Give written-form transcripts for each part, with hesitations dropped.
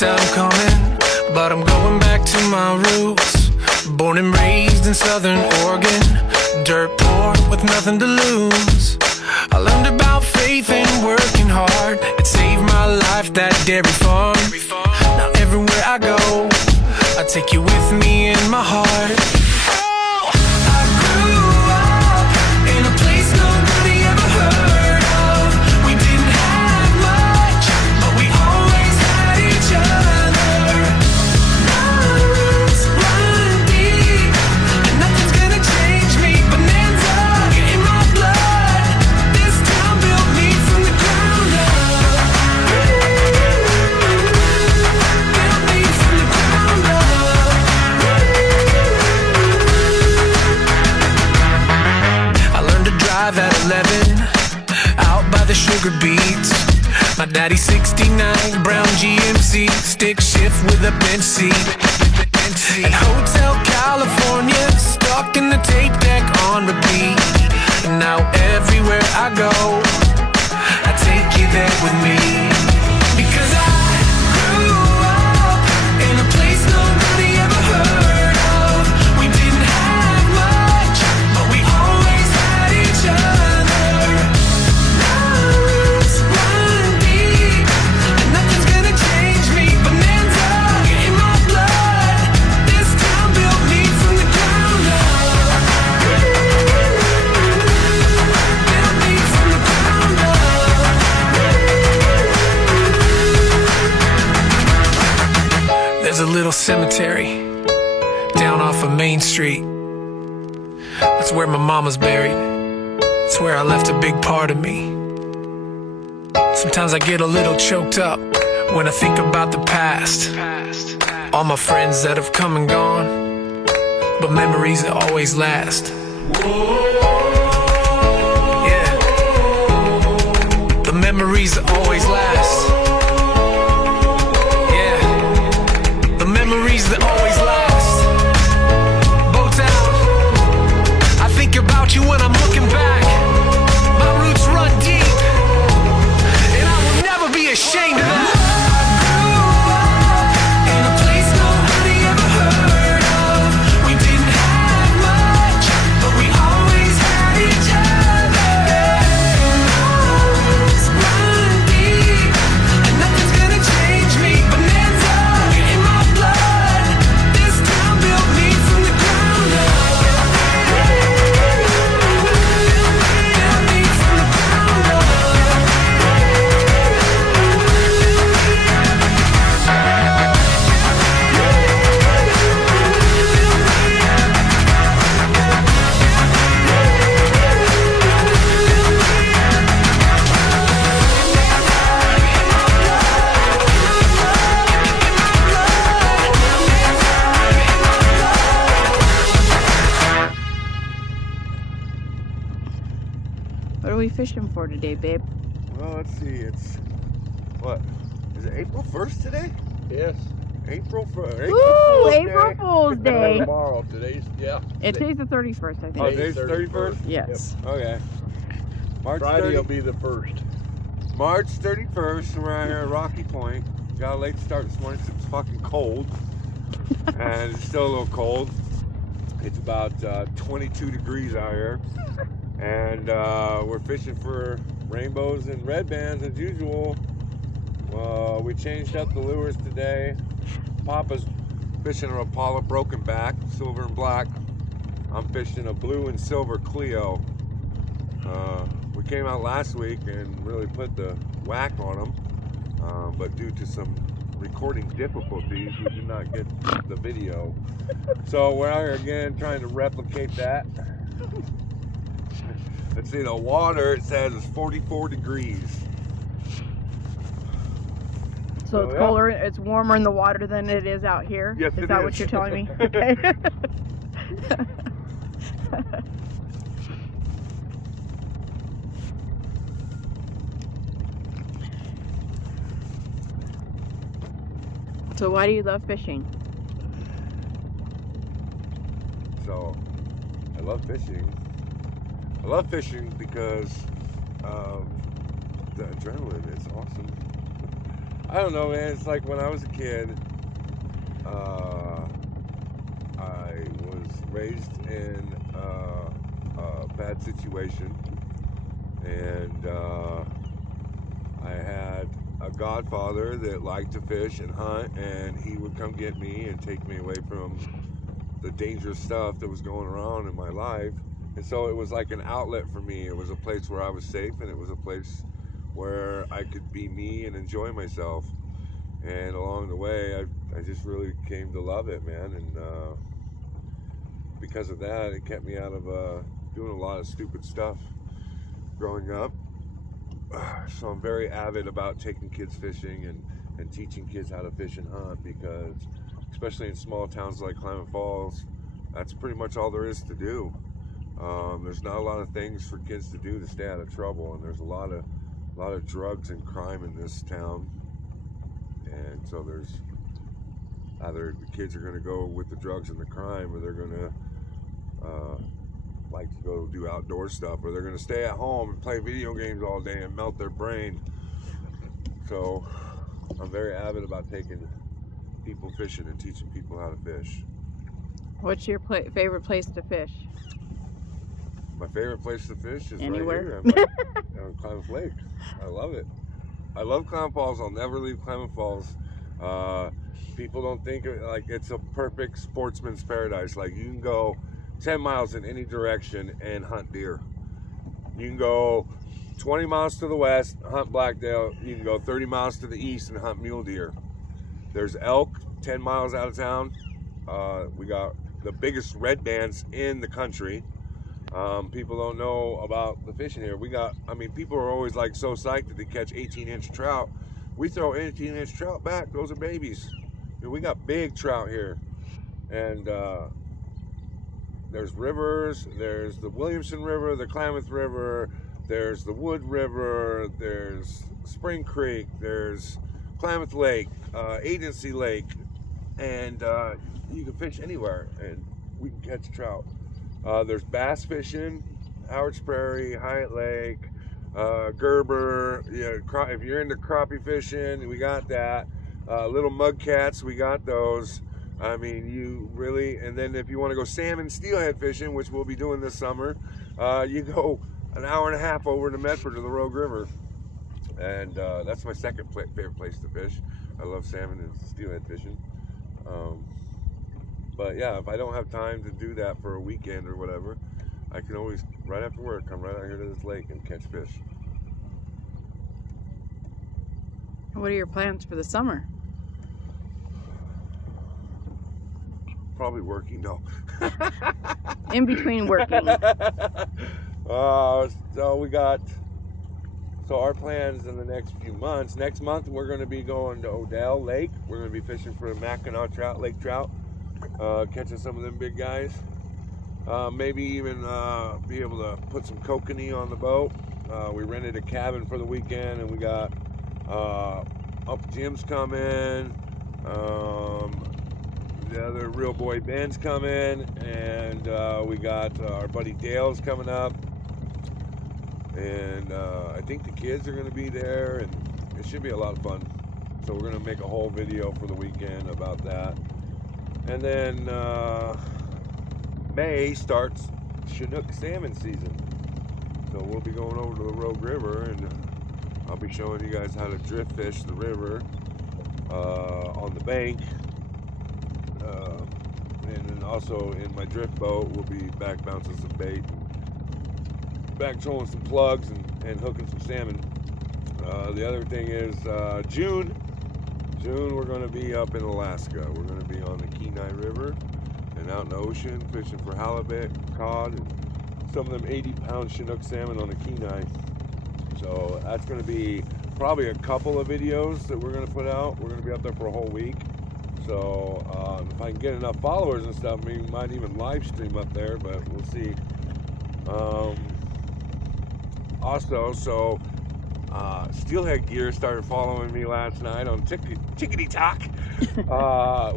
time coming, but I'm going back to my roots. Born and raised in Southern Oregon, dirt poor with nothing to lose. I learned about faith and working hard. It saved my life, that dairy farm. Now everywhere I go, I take you with me in my heart. I grew up in a place nobody ever heard of. We didn't have much, but we always had each other. My roots run deep, and nothing's gonna change me. Bonanza in my blood. This town built me from the ground up. Built me from the ground up. I learned to drive at 11, out by the sugar beets. My daddy 69, brown GMC, stick shift with a bench seat. At Hotel California, stuck in the tape deck on repeat. And now everywhere I go, I take you there with me. Because I grew up in a place nobody ever heard of. We didn't have much, but we always had each other. My roots run deep, and nothing's gonna change me. Bonanza in my blood. This town built me from the ground up. Built me from the ground up. There's a little cemetery down off of Main Street. That's where my mama's buried. It's where I left a big part of me. Sometimes I get a little choked up when I think about the past. All my friends that have come and gone, but memories that always last. Yeah, the memories that always last. Yeah, the memories that always last. Botown, I think about you when I'm looking back. My roots run deep, and I will never be ashamed of that. In a place nobody ever heard of. We didn't have much, but we always had each other. My roots run deep, and nothing's gonna change me. Bonanza in my blood. This town built me from the ground up. Built me from the ground up. What are we fishing for today, babe? Well, let's see. It's what? Is it April 1st today? Yes. April 1st. Woo! April Fool's Day. Tomorrow. Today's, yeah. Today's the 31st, I think. Oh, today's the 31st? Yes. Okay. March Friday 30 will be the 1st. March 31st, we're out here at Rocky Point. Got a late start this morning because it's fucking cold. And it's still a little cold. It's about 22 degrees out here. And we're fishing for rainbows and red bands as usual. We changed up the lures today. Papa's fishing a Rapala broken back, silver and black. I'm fishing a blue and silver Clio. We came out last week and really put the whack on them, but due to some recording difficulties, we did not get the video. So we're out here again trying to replicate that. Let's see, the water, it says, is 44 degrees. So it's colder, it's warmer in the water than it is out here? Yes, Is that what you're telling me? Okay. So why do you love fishing? So, I love fishing. I love fishing because of the adrenaline. It's awesome. I don't know, man. It's like when I was a kid, I was raised in a bad situation, and I had a godfather that liked to fish and hunt, and he would come get me and take me away from the dangerous stuff that was going around in my life. And so it was like an outlet for me. It was a place where I was safe, and it was a place where I could be me and enjoy myself. And along the way, I just really came to love it, man. And because of that, it kept me out of doing a lot of stupid stuff growing up. So I'm very avid about taking kids fishing and teaching kids how to fish and hunt, because especially in small towns like Klamath Falls, that's pretty much all there is to do. There's not a lot of things for kids to do to stay out of trouble, and there's a lot of drugs and crime in this town. And so there's either the kids are going to go with the drugs and the crime, or they're going to like to go do outdoor stuff, or they're going to stay at home and play video games all day and melt their brain. So I'm very avid about taking people fishing and teaching people how to fish. What's your favorite place to fish? My favorite place to fish is anywhere. Right here on Klamath Lake. I love it. I love Klamath Falls. I'll never leave Klamath Falls. People don't think like it's a perfect sportsman's paradise. Like, you can go 10 miles in any direction and hunt deer. You can go 20 miles to the west, hunt blacktail. You can go 30 miles to the east and hunt mule deer. There's elk 10 miles out of town. We got the biggest redbands in the country. People don't know about the fishing here. People are always like so psyched that they catch 18-inch trout. We throw 18-inch trout back. Those are babies. We got big trout here. And there's rivers. There's the Williamson River, the Klamath River, there's the Wood River, there's Spring Creek, there's Klamath Lake, Agency Lake, and you can fish anywhere, and we can catch trout. There's bass fishing, Howard's Prairie, Hyatt Lake, Gerber. Yeah, if you're into crappie fishing, we got that. Little mud cats, we got those. I mean, you really, and then if you want to go salmon steelhead fishing, which we'll be doing this summer, you go an hour and a half over to Medford to the Rogue River. And that's my second favorite place to fish. I love salmon and steelhead fishing. But yeah, if I don't have time to do that for a weekend or whatever, I can always, right after work, come right out here to this lake and catch fish. What are your plans for the summer? Probably working, no. In between working. So our plans in the next few months. Next month we're going to be going to Odell Lake. We're going to be fishing for Mackinac trout, lake trout, catching some of them big guys. Maybe even be able to put some kokanee on the boat. We rented a cabin for the weekend, and we got Uncle Jim's coming. The other Real Boy Ben's coming, and we got our buddy Dale's coming up, and I think the kids are going to be there, and it should be a lot of fun. So we're going to make a whole video for the weekend about that. And then May starts Chinook salmon season, so we'll be going over to the Rogue River, and I'll be showing you guys how to drift fish the river on the bank. And then also in my drift boat, we'll be back bouncing some bait, and back trolling some plugs, and hooking some salmon. The other thing is June we're going to be up in Alaska. We're going to be on the Kenai River and out in the ocean fishing for halibut, cod, and some of them 80-pound Chinook salmon on the Kenai. So that's going to be probably a couple of videos that we're going to put out. We're going to be up there for a whole week. So if I can get enough followers and stuff, we might even live stream up there, but we'll see. Also, Steelhead Gear started following me last night on Tickety Talk,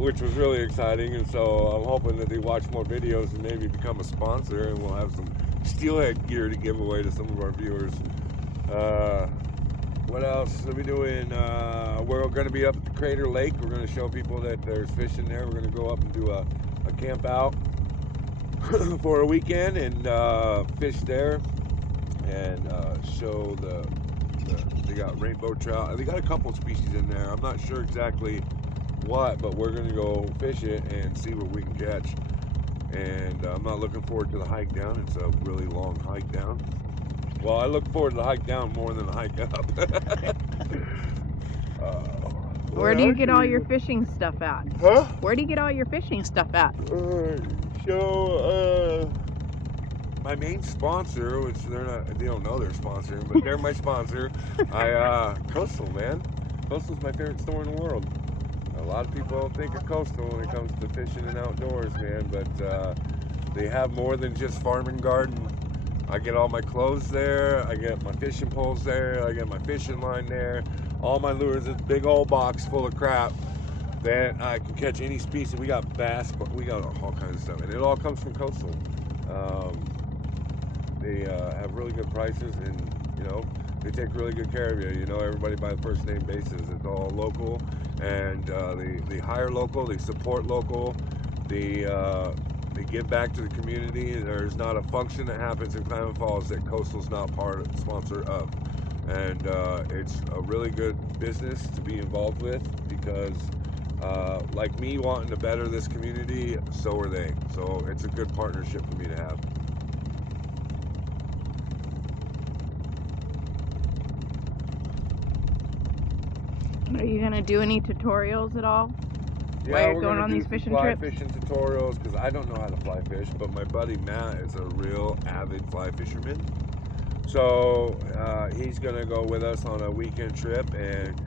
which was really exciting. And so I'm hoping that they watch more videos and maybe become a sponsor, and we'll have some Steelhead Gear to give away to some of our viewers. What else are we doing? We're going to be up at the Crater Lake. We're going to show people that there's fishing there. We're going to go up and do a camp out for a weekend and fish there and show they got rainbow trout. They got a couple species in there. I'm not sure exactly what, but we're going to go fish it and see what we can catch. And I'm not looking forward to the hike down. It's a really long hike down. Well, I look forward to the hike down more than the hike up. Where do you get all your fishing stuff at? Huh? Where do you get all your fishing stuff at? My main sponsor, which they don't know they're sponsoring, but they're my sponsor. Coastal, man. Coastal's my favorite store in the world. A lot of people don't think of Coastal when it comes to fishing and outdoors, man, but they have more than just farm and garden. I get all my clothes there, I get my fishing poles there, I get my fishing line there. All my lures, this big old box full of crap that I can catch any species. We got bass, but we got all kinds of stuff, and it all comes from Coastal. They have really good prices, and you know, they take really good care of you. You know, everybody by first name basis. It's all local, and they hire local, they support local, they give back to the community. There's not a function that happens in Klamath Falls that Coastal's not sponsor of, and it's a really good business to be involved with because like me wanting to better this community, so are they. So it's a good partnership for me to have. Are you gonna do any tutorials at all? Yeah, while you're we're going on these fishing trips? Fly fishing tutorials because I don't know how to fly fish, but my buddy Matt is a real avid fly fisherman. So he's gonna go with us on a weekend trip, and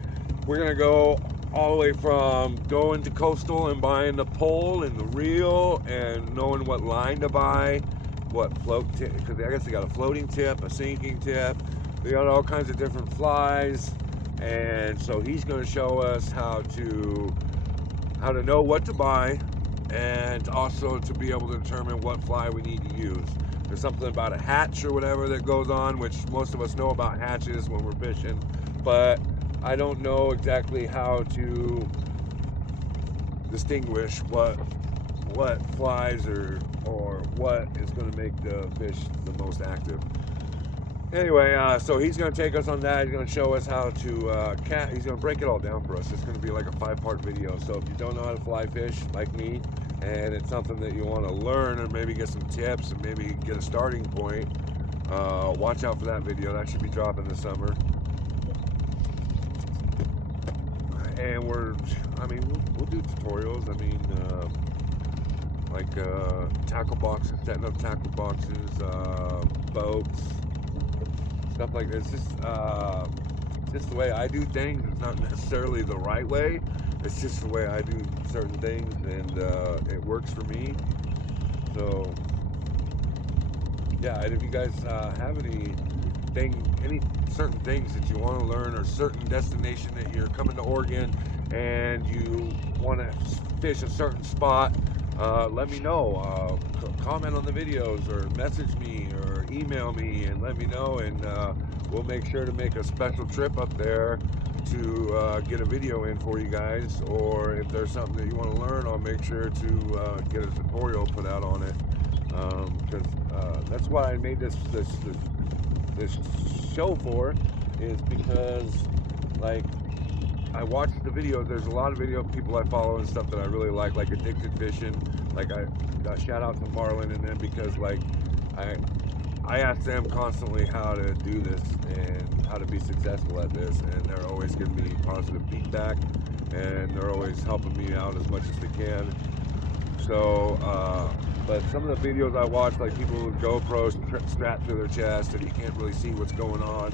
we're gonna go all the way from going to Coastal and buying the pole and the reel and knowing what line to buy, what float tip, because I guess they got a floating tip, a sinking tip, they got all kinds of different flies. And so he's going to show us how to know what to buy, and also to be able to determine what fly we need to use. There's something about a hatch or whatever that goes on, which most of us know about hatches when we're fishing, but I don't know exactly how to distinguish what flies or what is going to make the fish the most active. Anyway, so he's going to take us on that. He's going to show us how to he's going to break it all down for us. It's going to be like a 5-part video. So if you don't know how to fly fish like me, and it's something that you want to learn or maybe get some tips and maybe get a starting point, watch out for that video. That should be dropping this summer. And we'll do tutorials. I mean, like tackle boxes, setting up tackle boxes, boats, stuff like this. Just the way I do things. It's not necessarily the right way. It's just the way I do certain things, and it works for me. So yeah, and if you guys have any certain things that you want to learn, or certain destination that you're coming to Oregon and you want to fish a certain spot, let me know. Comment on the videos, or message me, or email me and let me know, and we'll make sure to make a special trip up there to get a video in for you guys. Or if there's something that you want to learn, I'll make sure to get a tutorial put out on it, because that's why I made this show for, is because, like, I watch the videos. There's a lot of video people I follow and stuff that I really like Addicted Fishing. Like, I shout out to Marlon and them, because like I ask them constantly how to do this and how to be successful at this, and they're always giving me positive feedback, and they're always helping me out as much as they can. So but some of the videos I watch, like people with GoPros strapped to their chest and you can't really see what's going on,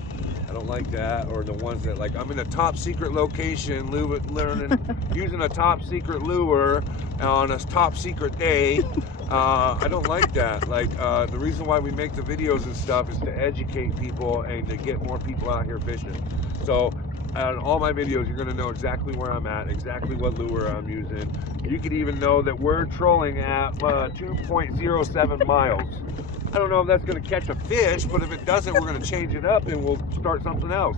I don't like that. Or the ones that, like, I'm in a top secret location learning using a top secret lure on a top secret day. I don't like that. Like, the reason why we make the videos and stuff is to educate people and to get more people out here fishing. So on all my videos, you're going to know exactly where I'm at, exactly what lure I'm using. You could even know that we're trolling at 2.07 miles. I don't know if that's going to catch a fish, but if it doesn't, we're going to change it up and we'll start something else.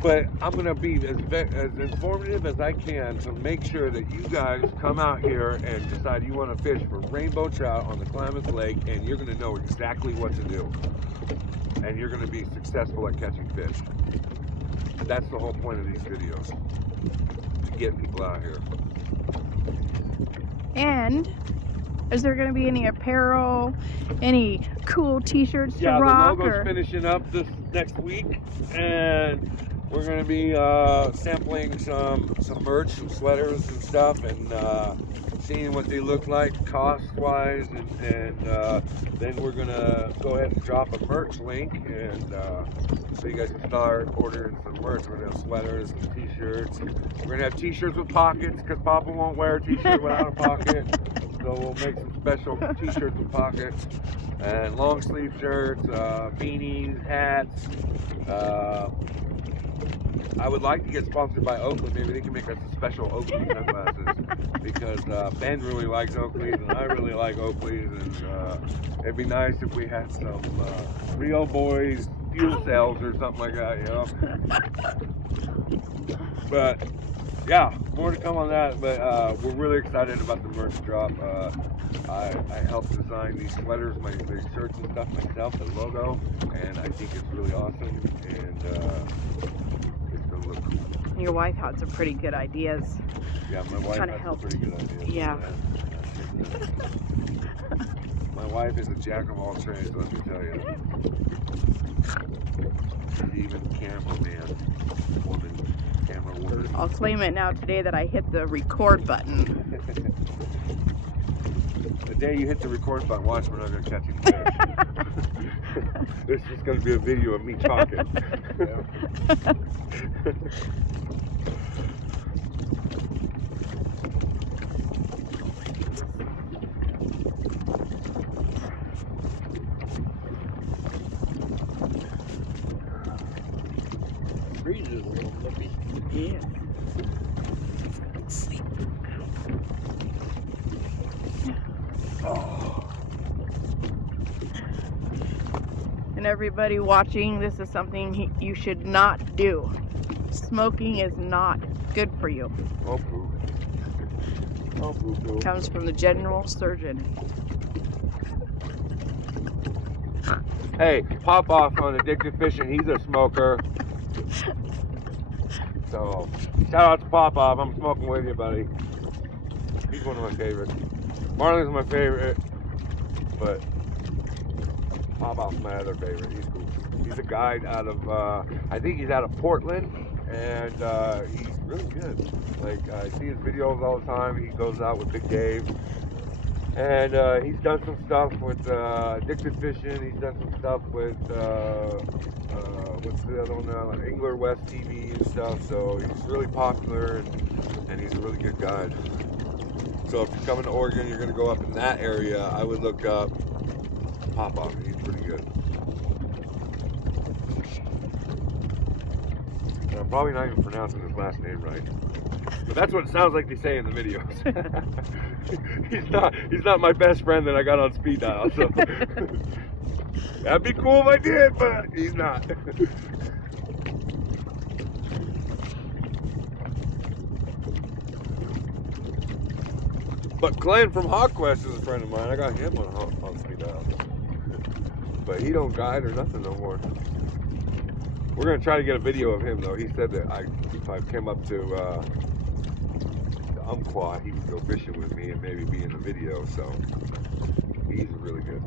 But I'm going to be as informative as I can to make sure that you guys come out here and decide you want to fish for rainbow trout on the Klamath Lake, and you're going to know exactly what to do. And you're going to be successful at catching fish. That's the whole point of these videos, to get people out here. And is there going to be any apparel, any cool t-shirts to rock? Yeah, the logo's finishing up this next week, and we're going to be sampling some merch, some sweaters and stuff, and seeing what they look like cost-wise, and then we're going to go ahead and drop a merch link, and so you guys can start ordering some merch. We're going to have sweaters and t-shirts. We're going to have t-shirts with pockets, because Papa won't wear a t-shirt without a pocket. So we'll make some special t-shirts with pockets, and long sleeve shirts, beanies, hats. I would like to get sponsored by Oakley. Maybe they can make us a special Oakley sunglasses, because Ben really likes Oakleys and I really like Oakleys, and it'd be nice if we had some Real Boys fuel cells or something like that, you know. But yeah, more to come on that. But we're really excited about the merch drop. I helped design these sweaters, these shirts and stuff myself, the logo, and I think it's really awesome, and it's gonna look cool. Your wife had some pretty good ideas. Yeah, my wife has some pretty good ideas. Yeah. My wife is a jack of all trades, let me tell you. She's even cameraman, camera woman. I'll claim it now today that I hit the record button. The day you hit the record button, watch, we're not going to catch any fish. It's just going to be a video of me talking. Breeze is a little flippy. Yeah. Sleep. And everybody watching, this is something you should not do. Smoking is not good for you. Oh, poo. Oh, poo, poo. Comes from the general surgeon. Hey, pop off on Addicted Fishing. He's a smoker. So, shout out to Pop Off. I'm smoking with you, buddy. He's one of my favorites. Marley's my favorite, but Pop Off's my other favorite. He's cool. He's a guide out of, I think he's out of Portland, and he's really good. Like, I see his videos all the time. He goes out with Big Dave, and he's done some stuff with Addicted Fishing. He's done some stuff with, what's the other one now? Angler West TV and stuff. So he's really popular, and he's a really good guide. So if you're coming to Oregon, you're going to go up in that area, I would look up Pop Off. He's pretty good. And I'm probably not even pronouncing his last name right, but that's what it sounds like they say in the videos. He's not my best friend that I got on speed dial, so that'd be cool if I did, but he's not. But Glenn from HawkQuest is a friend of mine. I got him on speed dial, but he don't guide or nothing no more. We're gonna try to get a video of him though. He said that if I came up to the Umpqua, he would go fishing with me and maybe be in the video. So he's really good.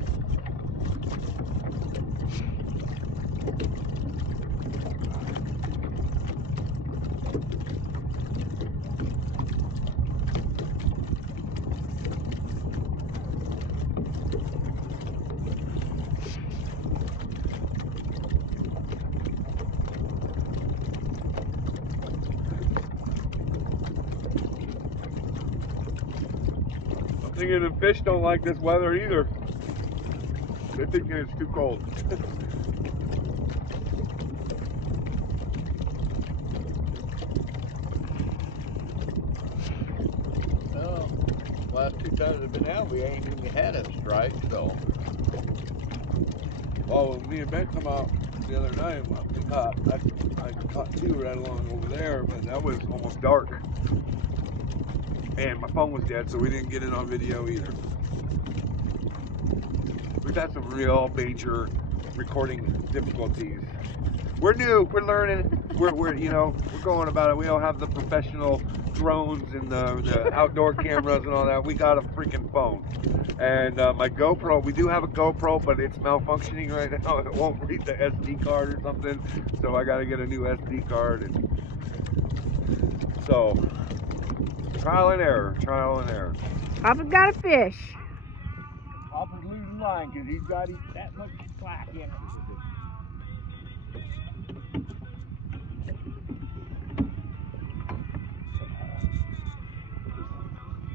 Thinking the fish don't like this weather either. They're thinking it's too cold. Well, last two times I've been out, we ain't even had a strike, so. Oh, me and Ben come out the other night. I caught two right along over there, but that was almost dark. And my phone was dead, so we didn't get it on video either. We've had some real major recording difficulties. We're new, we're learning, we're going about it. We don't have the professional drones and the outdoor cameras and all that. We got a freaking phone. And my GoPro, we do have a GoPro, but it's malfunctioning right now. It won't read the SD card or something. So I gotta get a new SD card. And so, trial and error. Papa's got a fish. Papa's losing line because he's got that much slack in it.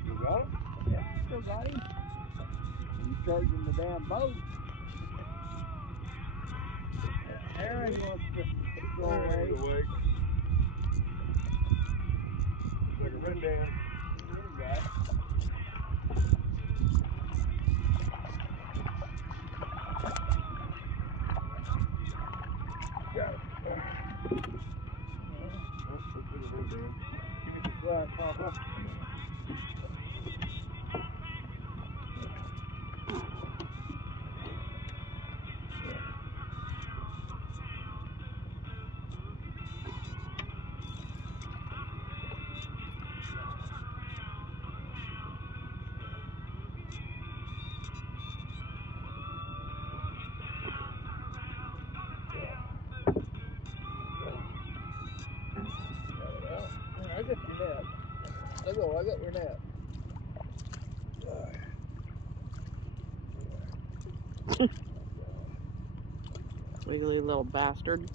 You got it? Yeah, still got him. He's charging the damn boat. Aaron wants to go away. Like a Redband. Got it. Give me the flag, Papa. I got your net. I got your net. Wiggly little bastard.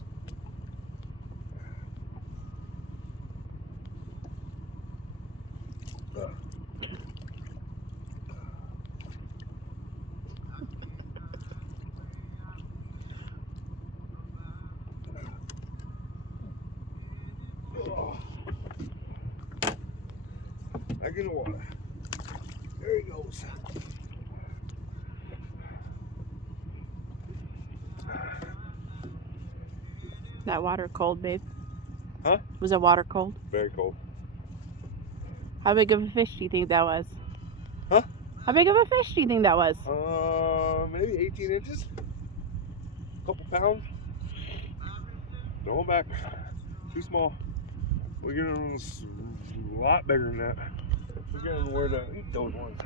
Back in the water. There he goes. That water cold, babe? Huh? Was that water cold? Very cold. How big of a fish do you think that was? Huh? How big of a fish do you think that was? Maybe 18 inches. A couple pounds. Going back. Too small. We're getting a lot bigger than that. We're getting where to eat those ones.